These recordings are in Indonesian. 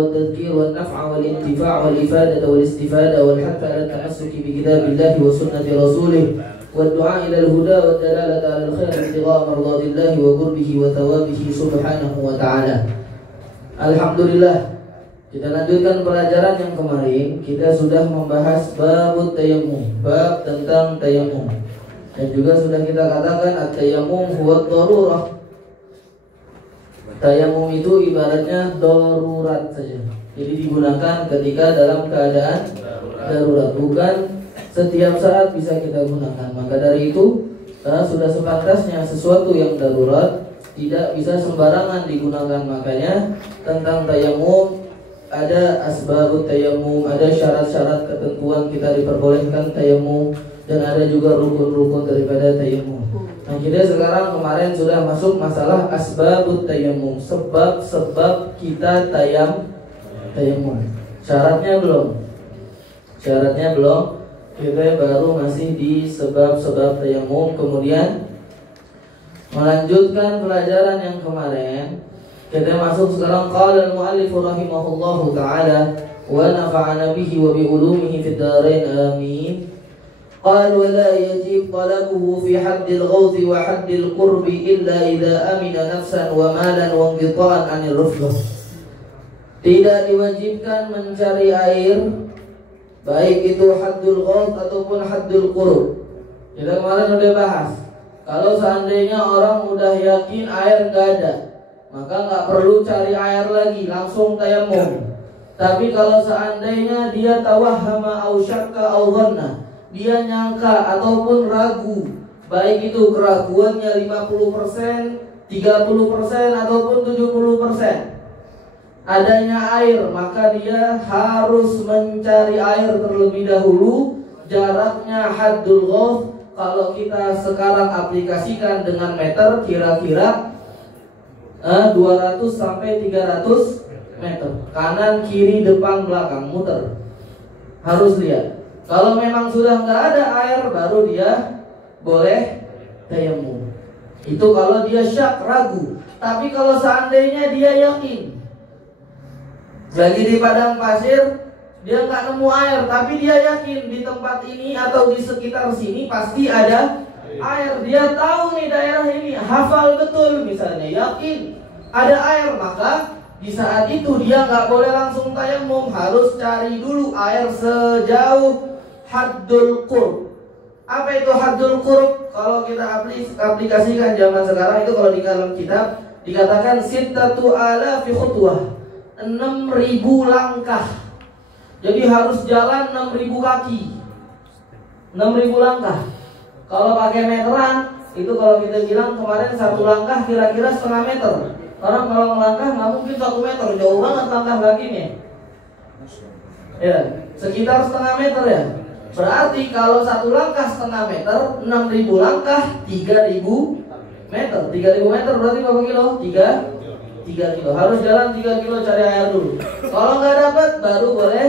والتذكير والنفع والانتفاع والإفادة والاستفادة والحث على التمسك بكتاب الله وسنة رسوله والدعاء إلى الهدى والدلالة على الخير ابتغاء مرضات الله وقربه وثوابه سبحانه وتعالى. Alhamdulillah, kita lanjutkan pelajaran yang kemarin. Kita sudah membahas bab tayammum, bab tentang tayammum. Dan juga sudah kita katakan at-tayammum huwa darurah. Tayammum itu ibaratnya darurat saja. Jadi digunakan ketika dalam keadaan darurat, bukan setiap saat bisa kita gunakan. Maka dari itu sudah sepantasnya sesuatu yang darurat tidak bisa sembarangan digunakan. Makanya tentang tayammum ada asbabut tayammum, ada syarat-syarat ketentuan kita diperbolehkan tayammum, dan ada juga rukun-rukun daripada tayammum. Nah, kita sekarang kemarin sudah masuk masalah asbabut tayammum, sebab-sebab kita tayammum. Syaratnya belum. Kita baru masih di sebab-sebab tayammum. Kemudian melanjutkan pelajaran yang kemarin, kita masuk sekarang qala al-muallif rahimahullahu taala wa nafa'ana bihi wa bi ulumihi fid dharain amin. قال ولا يجب طلبه في حد الغوث وحد القرب إلا إذا أمن نفسا ومالا وانقطاعا عن الرفقة. Tidak diwajibkan mencari air, baik itu haddul ghauth ataupun haddul qurb. Kita kemarin udah bahas, kalau seandainya orang udah yakin air nggak ada, maka nggak perlu cari air lagi, langsung tayammum. Tapi kalau seandainya dia tawahhama au syakka au dhanna, dia nyangka ataupun ragu, baik itu keraguannya 50%, 30% ataupun 70% adanya air, maka dia harus mencari air terlebih dahulu. Jaraknya haddul ghauth, kalau kita sekarang aplikasikan dengan meter, kira-kira 200 sampai 300 meter, kanan, kiri, depan, belakang, muter. Harus lihat. Kalau memang sudah nggak ada air, baru dia boleh tayammum. Itu kalau dia syak, ragu. Tapi kalau seandainya dia yakin, lagi di padang pasir, dia nggak nemu air, tapi dia yakin di tempat ini atau di sekitar sini pasti ada air. Dia tahu nih daerah ini, hafal betul misalnya, yakin ada air, maka di saat itu dia nggak boleh langsung tayammum, harus cari dulu air sejauh haddul qurb. Apa itu haddul qurb? Kalau kita aplikasikan zaman sekarang itu, kalau di dalam kitab dikatakan sittatu alafi khutwah, 6.000 langkah. Jadi harus jalan 6.000 kaki, 6.000 langkah. Kalau pakai meteran, itu kalau kita bilang kemarin satu langkah kira-kira setengah meter. Orang kalau melangkah nggak mungkin 1 meter, jauh banget langkah kakinya. Ya, sekitar setengah meter ya. Berarti kalau satu langkah setengah meter, 6.000 langkah 3.000 meter. 3.000 meter berarti berapa kilo? 3 kilo. Harus jalan 3 kilo cari air dulu. Kalau nggak dapat, baru boleh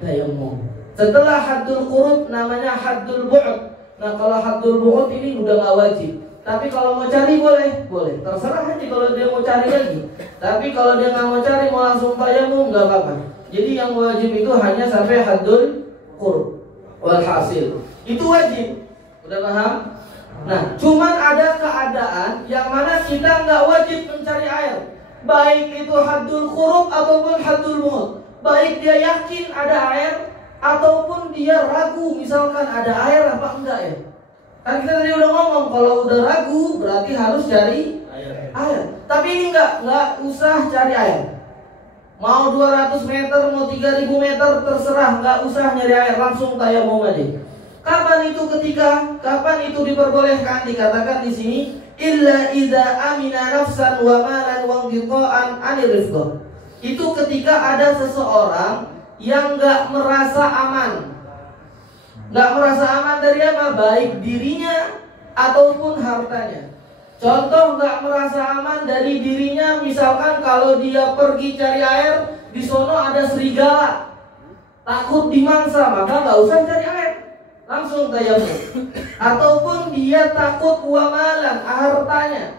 tayammum. Setelah haddul qurub namanya haddul bu'd. Nah, kalau haddul bu'd ini udah nggak wajib. Tapi kalau mau cari boleh. Terserah aja kalau dia mau cari lagi. Tapi kalau dia nggak mau cari, mau langsung tayammum, nggak apa-apa. Jadi yang wajib itu hanya sampai haddul qurb. Walhasil itu wajib. Udah paham? Nah, cuman ada keadaan yang mana kita nggak wajib mencari air, baik itu haddul qurub ataupun haddul bu'd. Baik dia yakin ada air ataupun dia ragu, misalkan ada air apa enggak ya. Kan kita tadi udah ngomong, kalau udah ragu berarti harus cari air. Tapi ini nggak usah cari air. Mau 200 meter, mau 3.000 meter, terserah, nggak usah nyari air, langsung tayammum aja. Kapan itu diperbolehkan? Dikatakan di sini, illa idza amina nafsan wa malan wa inqita'an 'anil rifqah. Itu ketika ada seseorang yang nggak merasa aman. Nggak merasa aman dari apa? Baik dirinya ataupun hartanya. Contoh, nggak merasa aman dari dirinya, misalkan kalau dia pergi cari air, di sono ada serigala, takut dimangsa, maka nggak usah cari air, langsung tayammum. Ataupun dia takut wamalan, hartanya.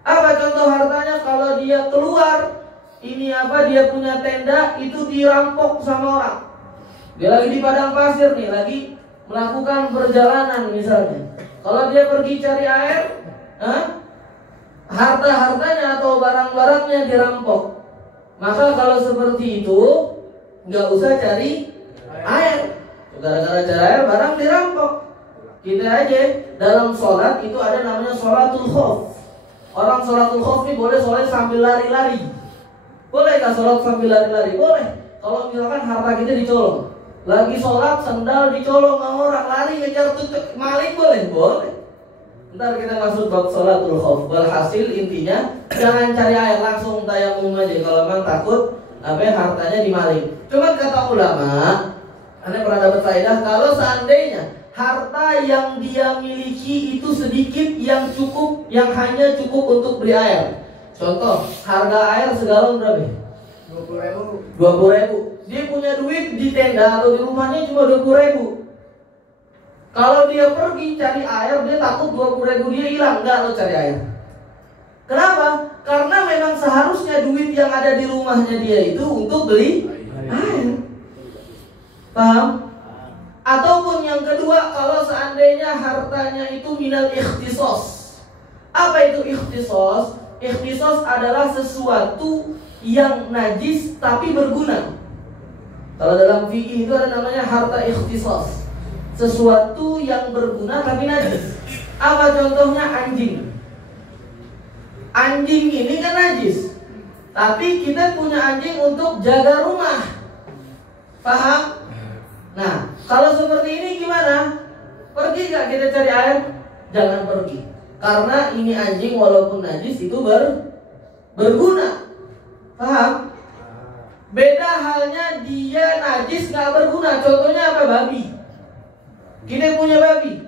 Apa contoh hartanya? Kalau dia keluar dia punya tenda itu dirampok sama orang. Dia lagi di padang pasir nih, lagi melakukan perjalanan misalnya. Kalau dia pergi cari air, harta-hartanya atau barang-barangnya dirampok. Maka kalau seperti itu nggak usah cari air. Gara-gara cari air barang dirampok. Kita aja dalam sholat itu ada namanya sholatul khauf. Orang sholatul khauf ini boleh sholat sambil lari-lari. Boleh nggak sholat sambil lari-lari? Boleh. Kalau misalkan harta kita dicolong, lagi sholat sendal dicolong sama orang, lari ngejar tutup maling, boleh? Boleh. Ntar kita masuk bab sholatul khauf. Walhasil intinya jangan cari air, langsung tayamum aja kalau memang takut hartanya dimaling. Cuman kata ulama, Anda pernah dapat faedah kalau seandainya harta yang dia miliki itu sedikit yang hanya cukup untuk beli air. Contoh, harga air segalon berapa? 20.000. Dia punya duit di tenda atau di rumahnya cuma 20.000. Kalau dia pergi cari air, dia takut 20.000 dia hilang, enggak lo cari air. Kenapa? Karena memang seharusnya duit yang ada di rumahnya dia itu untuk beli air. Paham? Ataupun yang kedua, kalau seandainya hartanya itu minal ikhtisos. Apa itu ikhtisos? Ikhtisos adalah sesuatu yang najis tapi berguna. Kalau dalam fikih itu ada namanya harta ikhtisos. Sesuatu yang berguna tapi najis. Apa contohnya? Anjing. Anjing ini kan najis, tapi kita punya anjing untuk jaga rumah. Paham? Nah, kalau seperti ini gimana? Pergi gak kita cari air? Jangan pergi. Karena ini anjing walaupun najis itu berguna. Paham? Beda halnya dia najis gak berguna. Contohnya apa? Babi. Kita punya babi.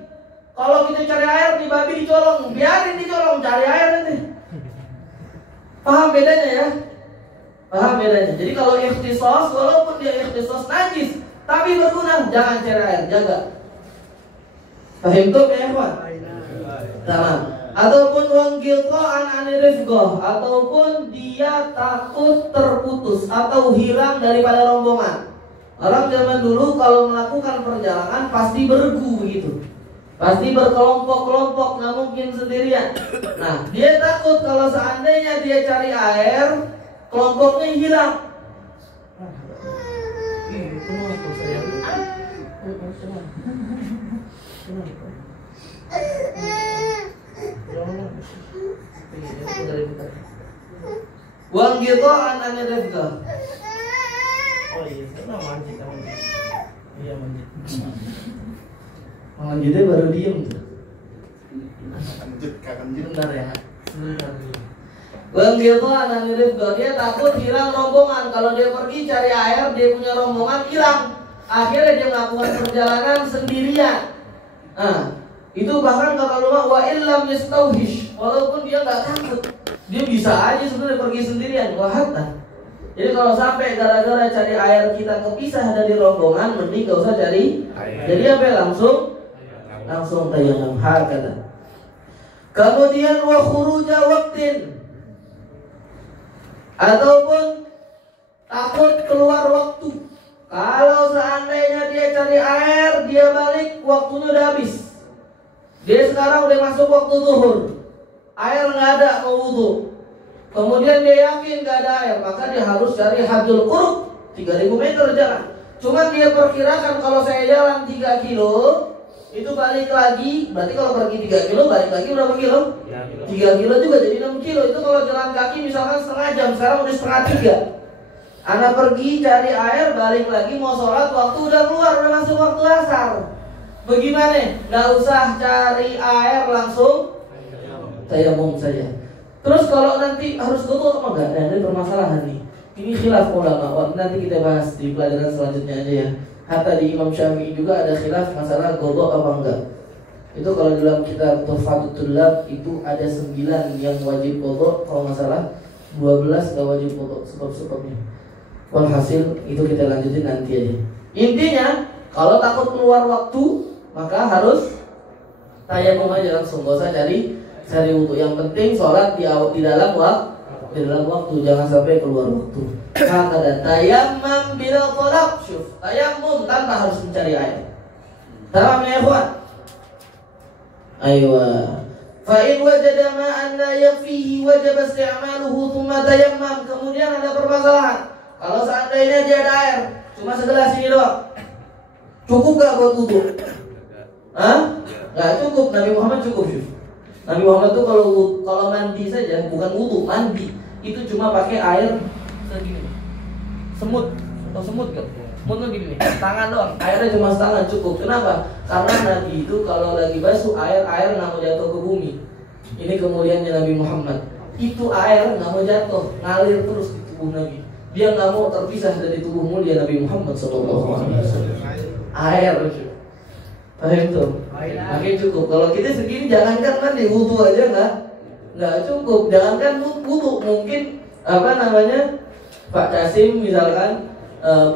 Kalau kita cari air di babi dicolong, biarin dicolong, cari air nanti. Paham bedanya ya? Paham bedanya. Jadi kalau ikhtisos, walaupun dia ikhtisos najis tapi berguna, jangan cari air, jaga. Paham tuh ya ikhwan? Tamam. Ataupun wangqita'an anirifqah, ataupun dia takut terputus atau hilang daripada rombongan. Orang zaman dulu kalau melakukan perjalanan pasti bergu gitu, pasti berkelompok-kelompok, nggak mungkin sendirian. Nah, dia takut kalau seandainya dia cari air, kelompoknya hilang. Wangqita'an anirifqah. Oh iya, saya manjit. Iya manjit. Manjitnya baru diem tuh. Bentar ya. Wangqita'an anirifqah, dia takut hilang rombongan. Kalau dia pergi cari air, dia punya rombongan hilang. Akhirnya dia melakukan perjalanan sendirian. Nah, itu bahkan kata ulama wa illam yastauhish, walaupun dia nggak takut, dia bisa aja sebenarnya pergi sendirian. Wahata. Jadi kalau sampai gara-gara cari air kita kepisah dari rombongan, mending gak usah cari air. Jadi apa? Langsung tayamum hakata. Kemudian wa khuruja waqtin, ataupun takut keluar waktu. Kalau seandainya dia cari air, dia balik waktunya udah habis. Dia sekarang udah masuk waktu zuhur, air nggak ada, mau wudu. Kemudian dia yakin gak ada air, maka dia harus cari Hadul Qurb, 3000 meter jalan. Cuma dia perkirakan kalau saya jalan 3 kilo, itu balik lagi, berarti kalau pergi 3 kilo, balik lagi berapa kilo? 3 kilo juga, jadi 6 kilo. Itu kalau jalan kaki misalkan setengah jam, sekarang udah setengah 3. Anak pergi cari air, balik lagi mau sholat, waktu udah keluar, udah masuk waktu asar. Bagaimana? Gak usah cari air, langsung tayamum saja. Terus kalau nanti harus wudu apa enggak? Nah, ini permasalahan nih. Ini khilaf ulama. Nanti kita bahas di pelajaran selanjutnya aja ya. Hatta di Imam Syafi'i juga ada khilaf masalah wudu apa enggak. Itu kalau dalam kitab Tuhfatul Tullab itu ada 9 yang wajib wudu, kalau masalah 12 enggak wajib wudu sebab-sebabnya. Walhasil itu kita lanjutin nanti aja. Intinya kalau takut keluar waktu, maka harus tayamum aja langsung, enggak usah cari wudu. Yang penting sholat di dalam di dalam waktu, jangan sampai keluar waktu. Hakada tayammum bila talab. Syuf, tayammum tanpa harus mencari air. Paham ya ikhwan? Aywa. Fa in wajada ma'an la yakfihi wajib isti'maluhu thumma tayammum. Kemudian ada permasalahan. Kalau seandainya dia ada air, cuma segelas ini doang, cukup gak buat wudu? Hah? Gak cukup. Nabi Muhammad cukup, Syuf. Nabi Muhammad tuh kalau mandi saja, bukan wudu, mandi itu cuma pakai air segini, semut atau semut gak? Semut tuh gini nih, tangan doang, airnya cuma setangan cukup. Kenapa? Karena Nabi itu kalau lagi basuh air nggak mau jatuh ke bumi. Ini kemuliaannya Nabi Muhammad. Itu air nggak mau jatuh, ngalir terus di tubuh Nabi. Dia nggak mau terpisah dari tubuh mulia Nabi Muhammad SAW. Air, paham tuh? Makin cukup. Kalau kita segini, jangankan mandi, wudu aja nggak cukup. Jangankan wudu, mungkin Pak Kasim misalkan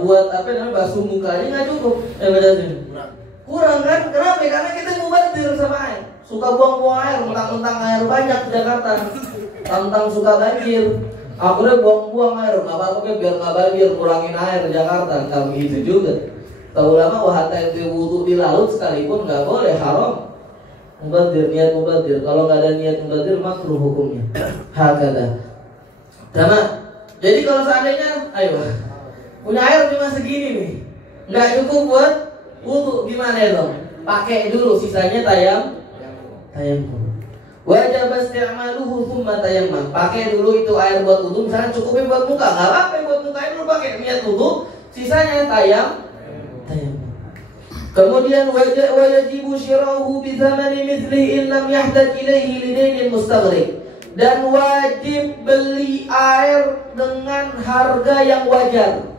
buat basuh mukanya nggak cukup. Pak Kasim kurang kan? Kenapa? Karena kita mubadir sama air, suka buang-buang air, mentang-mentang air banyak di Jakarta, tentang suka banjir. Aku udah buang-buang air, nggak apa-apa biar nggak banjir, kurangin air di Jakarta. Nggak begitu juga. Tahu lama wahata itu wudu di laut sekalipun nggak boleh, haram. Mubadir, niat mubadir. Kalau nggak ada niat mubadir, makruh hukumnya. Hakada. Sama. Jadi kalau seandainya, ayo, punya air cuma segini nih, nggak cukup buat wudu, gimana itu? Pakai dulu, sisanya tayammum. Wajib isti'maluhu thumma tayammum. Pakai dulu itu air buat wudu, misalnya cukupin buat muka, nggak apa-apa buat muka dulu pakai niat wudu, sisanya tayammum. Kemudian wajibu syirauhu bi thamani mithlihi in lam yahdaj ilaihi lidainin mustaghriq. Dan wajib beli air dengan harga yang wajar.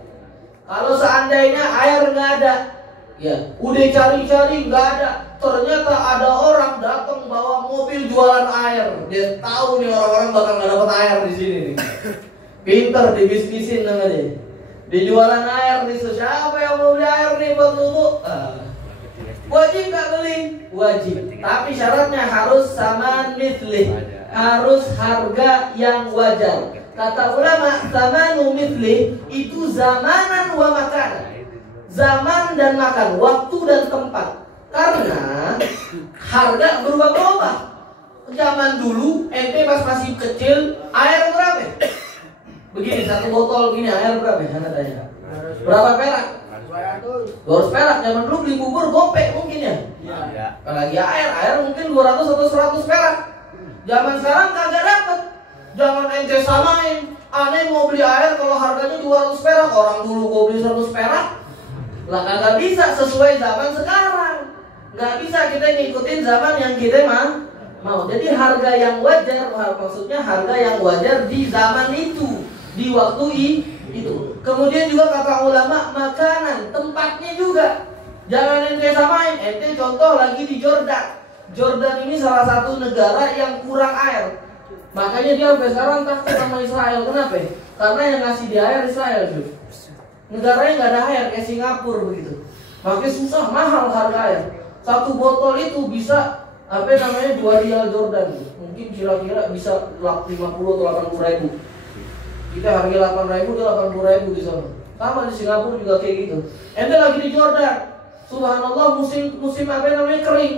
Kalau seandainya air nggak ada, ya udah cari-cari nggak ada, ternyata ada orang datang bawa mobil jualan air. Dia tahu nih orang-orang bakal nggak dapat air di sini nih. Pinter dibisnisin namanya. Dijualan air di siapa yang mau beli air nih buat wudu? Wajib nggak beli? Wajib. Tapi syaratnya harus sama mithlih, harus harga yang wajar. Kata ulama, zamanu mithlih itu zamanan wa makan, zaman dan makan, waktu dan tempat. Karena harga berubah-ubah. Zaman dulu, ente pas masih kecil, air berapa? Begini, satu botol gini air berapa? Anda tanya. Berapa perak? 200 perak. Zaman dulu beli bubur gopek mungkin ya? Iya. Kalau lagi air mungkin 200 atau 100 perak. Zaman sekarang kagak dapet. Jangan ente samain. Aneh mau beli air kalau harganya 200 perak, orang dulu gua beli 100 perak. Lah kagak bisa sesuai zaman sekarang. Nggak bisa kita ngikutin zaman yang kita mau. Jadi harga yang wajar, maksudnya harga yang wajar di zaman itu, di waktu itu. Kemudian juga kata ulama, makanan, tempatnya juga. Jangan ente samain. Ente contoh lagi di Jordan. Jordan ini salah satu negara yang kurang air. Makanya dia sampai sekarang takut sama Israel. Kenapa? Karena yang ngasih dia air Israel. Negaranya nggak ada air kayak Singapura begitu. Makanya susah, mahal harga air. Satu botol itu bisa 2 rial Jordan. Mungkin kira-kira bisa 50 atau 80 ribu. Kita harga 8 ribu, dia 80 ribu di sana. Sama di Singapura juga kayak gitu. Ente lagi di Jordan, subhanallah musim kering,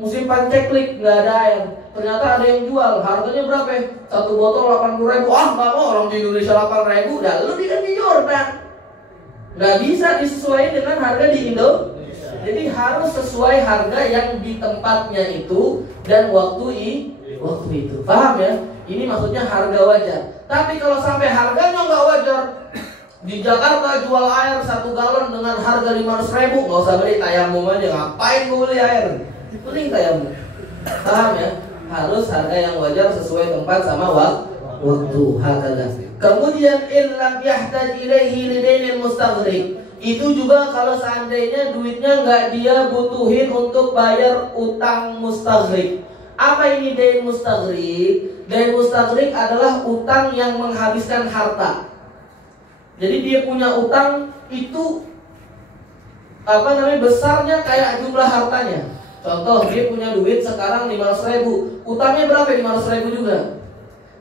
musim panceklik, nggak ada air. Ternyata ada yang jual, harganya berapa? Satu botol 80 ribu. Ah nggak mau, orang di Indonesia 8 ribu. Dah lu di Jordan. Nggak bisa disesuaikan dengan harga di Indo. Jadi harus sesuai harga yang di tempatnya itu dan waktu itu. Paham ya? Ini maksudnya harga wajar. Tapi kalau sampai harganya nggak wajar, di Jakarta jual air 1 galon dengan harga 500 ribu, nggak usah beli, tayammum aja. Ngapain gue beli air? Mending tayammum. Paham ya? Harus harga yang wajar sesuai tempat sama waktu. Hakada. Kemudian illam yahdaj ilaihi lidainin mustaghriq. Itu juga kalau seandainya duitnya nggak dia butuhin untuk bayar utang mustaghriq. Apa ini dain mustaghriq? Dain mustaghriq adalah utang yang menghabiskan harta. Jadi dia punya utang itu besarnya kayak jumlah hartanya. Contoh dia punya duit sekarang 500 ribu, utangnya berapa? 500 ribu juga.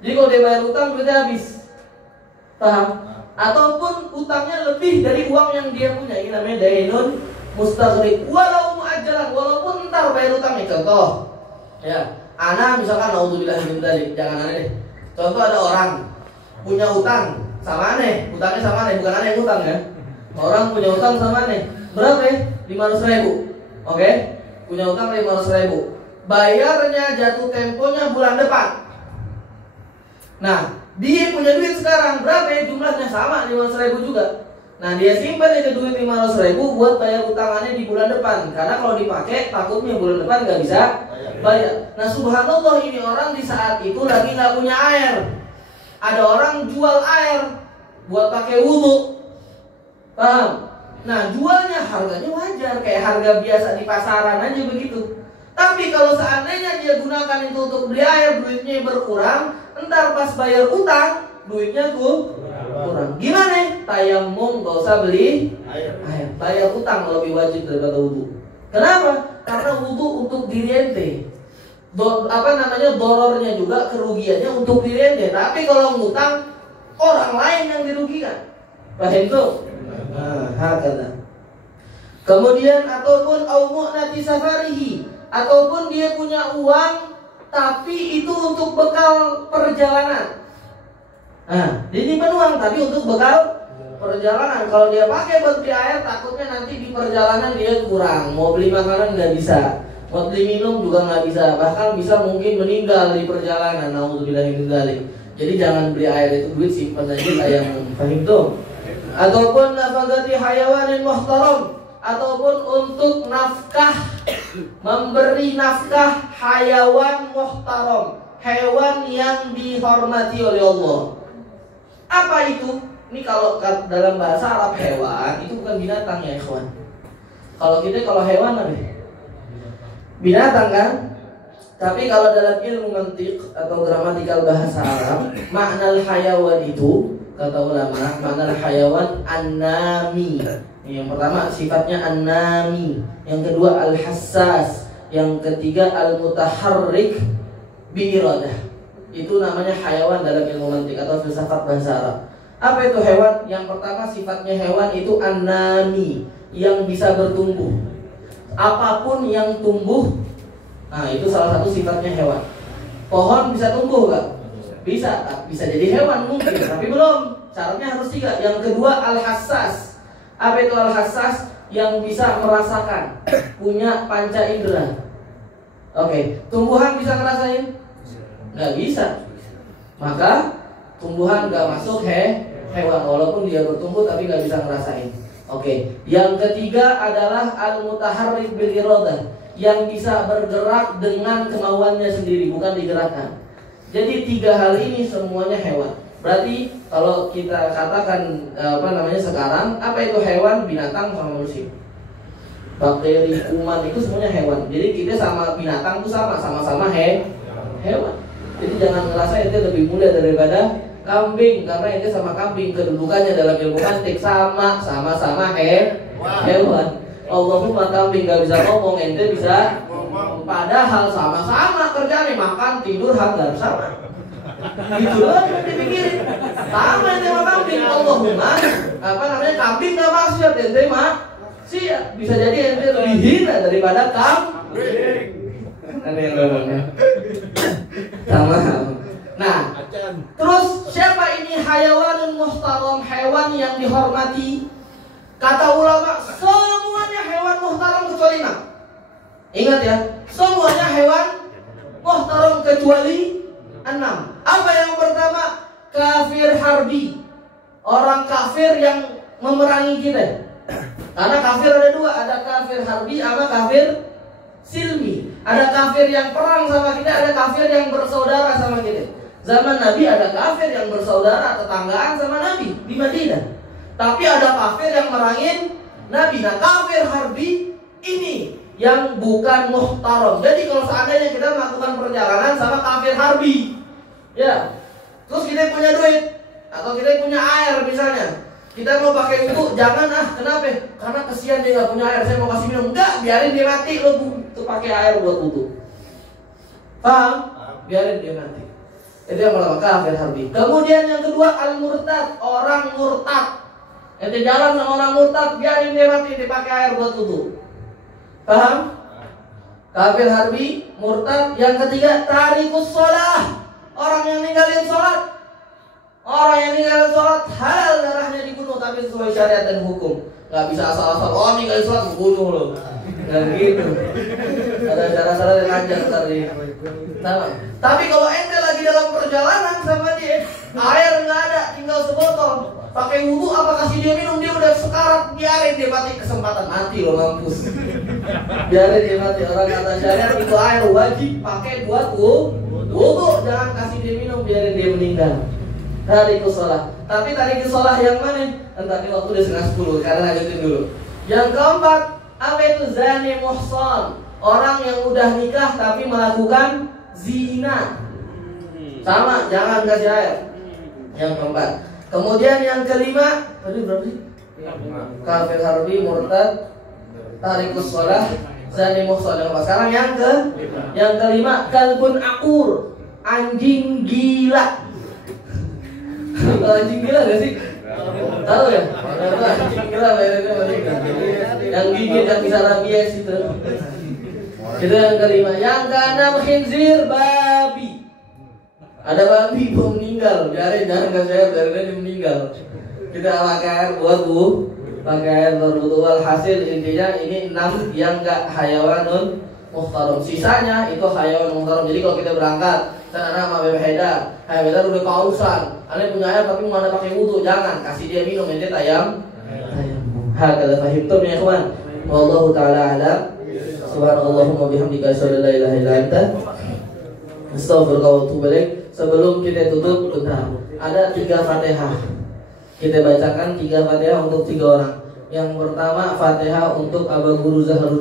Jadi kalau dia bayar utang duitnya habis. Paham? Ataupun utangnya lebih dari uang yang dia punya. Ini namanya dainun mustaghrib. Walau muajjalan, walaupun ntar bayar utangnya. Contoh, ya, ana misalkan naudzubillahi min dzalik, jangan aneh deh. Contoh ada orang punya utang sama aneh, utangnya sama aneh, bukan aneh yang utang ya. Orang punya utang sama aneh. Berapa ya? 500.000. Oke? Punya utang 500.000. Bayarnya jatuh temponya bulan depan. Nah, dia punya duit sekarang berapa ya? Jumlahnya sama 500.000 juga. Nah, dia simpan itu duit 500.000 buat bayar utangannya di bulan depan. Karena kalau dipakai takutnya bulan depan nggak bisa bayar. Nah, subhanallah, ini orang di saat itu lagi nggak punya air. Ada orang jual air buat pakai wudhu. Paham? Nah, jualnya harganya wajar, kayak harga biasa di pasaran aja begitu. Tapi kalau seandainya dia gunakan itu untuk beli air, duitnya berkurang, entar pas bayar utang, duitnya kurang. Gimana? Tayamum, gak usah beli air. Bayar utang lebih wajib daripada wudhu. Kenapa? Karena wudhu untuk diri ente. Dorornya juga, kerugiannya untuk diri ente. Tapi kalau ngutang, orang lain yang dirugikan. Paham tuh? Hakata. Kemudian ataupun mu'nati safarihi, ataupun dia punya uang tapi itu untuk bekal perjalanan. Dia nyimpan uang tapi untuk bekal perjalanan. Kalau dia pakai buat beli air, takutnya nanti di perjalanan dia kurang. Mau beli makanan nggak bisa, mau beli minum juga nggak bisa. Bahkan bisa mungkin meninggal di perjalanan. Nauzubillahi min dzalik. Jadi jangan beli air itu, duit simpan aja tayamum. Paham tuh? Ataupun nafagati hayawanin muhtaram, ataupun untuk nafkah, memberi nafkah hayawan muhtaram, hewan yang dihormati oleh Allah. Apa itu? Ini kalau dalam bahasa Arab hewan itu bukan binatang ya ikhwan. Kalau hewan apa? Binatang kan? Tapi kalau dalam ilmu mantiq atau gramatikal bahasa Arab, makna hayawan itu kata ulama, makna hayawan an-nami. Yang pertama sifatnya an-nami, yang kedua al-hassas, yang ketiga al-mutaharrik bi iradah. Itu namanya hayawan dalam ilmu mantiq atau filsafat bahasa Arab. Apa itu hewan? Yang pertama sifatnya hewan itu an-nami, yang bisa bertumbuh. Apapun yang tumbuh, nah itu salah satu sifatnya hewan. Pohon bisa tumbuh gak? Bisa jadi hewan mungkin, tapi belum. Syaratnya harus 3. Yang kedua al-hassas. Apa itu al-hassas? Yang bisa merasakan, punya panca indera. Oke, tumbuhan bisa ngerasain? Nggak bisa. Maka tumbuhan nggak masuk hewan, walaupun dia bertumbuh tapi nggak bisa ngerasain. Oke, yang ketiga adalah al-mutaharrik bil iradah, yang bisa bergerak dengan kemauannya sendiri, bukan digerakkan. Jadi 3 hal ini semuanya hewan. Berarti kalau kita katakan sekarang, apa itu hewan? Binatang sama manusia. Bakteri, kuman itu semuanya hewan. Jadi kita sama binatang itu sama-sama hewan. Jadi jangan ngerasa itu lebih mulia daripada kambing, karena itu sama kambing kedudukannya dalam ilmu mantik sama-sama hewan. Allahumma kambing gak bisa ngomong, ente bisa. Padahal sama-sama kerjanya makan, tidur, hal sama. Gitu loh yang dipikirin. Sama ente sama kambing. Allahumma kambing gak maksiat, ente maksiat. Bisa jadi ente lebih hina daripada kambing. Ada yang ngomongnya sama. Nah, terus siapa ini hayawanun muhtaram, hewan yang dihormati? Kata ulama, semuanya hewan muhtaram kecuali 6. Ingat ya, semuanya hewan muhtaram kecuali 6. Apa yang pertama? Kafir harbi, orang kafir yang memerangi kita. Karena kafir ada 2, ada kafir harbi sama kafir silmi. Ada kafir yang perang sama kita, ada kafir yang bersaudara sama kita. Zaman Nabi ada kafir yang bersaudara tetanggaan sama Nabi di Madinah. Tapi ada kafir yang merangin Nabi. Nah, kafir harbi ini yang bukan muhtaram. Jadi kalau seandainya kita melakukan perjalanan sama kafir harbi, ya, terus kita punya duit atau kita punya air misalnya, kita mau pakai wudhu, jangan kenapa? Karena kesian dia nggak punya air, saya mau kasih minum. Enggak, biarin dia mati, lo tuh pakai air buat wudhu. Paham? Biarin dia mati. Itu yang pertama, kafir harbi. Kemudian yang kedua, al-murtad, orang murtad. Ente jalan sama orang murtad, biarin dia mati, dipakai air buat wudu. Paham? Kafir harbi, murtad. Yang ketiga, tarikus sholah, orang yang ninggalin sholat. Orang yang ninggalin sholat halal darahnya dibunuh, tapi sesuai syariat dan hukum. Gak bisa asal-asal, oh ninggalin sholat bunuh loh. Gak gitu. Ada cara-cara yang ngajar tadi. Tapi kalau ente lagi dalam perjalanan sama dia, air nggak ada, tinggal sebotol, pakai wudu apa kasih dia minum, dia udah sekarat, biarin dia mati, kesempatan mati loh, mampus. Biarin dia mati. Orang kata syariat itu air wajib pakai buat wudu, jangan kasih dia minum, biarin dia meninggal. Tarikus sholah. Tapi tarikus sholah yang mana? Nanti waktu udah setengah 10, karena lanjutin dulu. Yang keempat, apa itu zani muhsan? Orang yang udah nikah tapi melakukan zina. Sama, jangan kasih air. Yang keempat. Kemudian yang kelima, tadi berapa sih? Kafir harbi, murtad, tarikus sholah, zani muhsan. Yang keempat. Sekarang yang kelima, kalbun akur, anjing gila. Anjing gila gak sih? Tahu ya? Anjing gila yang gigit, yang bisa rabies itu. Itu yang kelima. Yang keenam, khinzir, babi. Ada babi belum meninggal, biarin, jangan kasih air, biarin dia meninggal. Kita pakai air buat pakai air berwudu. Hasil intinya ini 6 yang gak hayawanun muhtaram. Sisanya itu hayawan muhtaram. Jadi kalau kita berangkat, saya anak sama bebeda, beda udah kausan, ane punya air tapi mana pakai wudu, jangan kasih dia minum, ente tayam. Hakala fahimtum ya ikhwan. Wallahu taala alam. Subhanallahumma bihamdika asyhadu an la ilaha illa anta astaghfiruka wa atubu ilaik. Sebelum kita tutup, bentar. Ada 3 Fatihah. Kita bacakan 3 Fatihah untuk 3 orang. Yang pertama Fatihah untuk Aba Guru Zahrudin.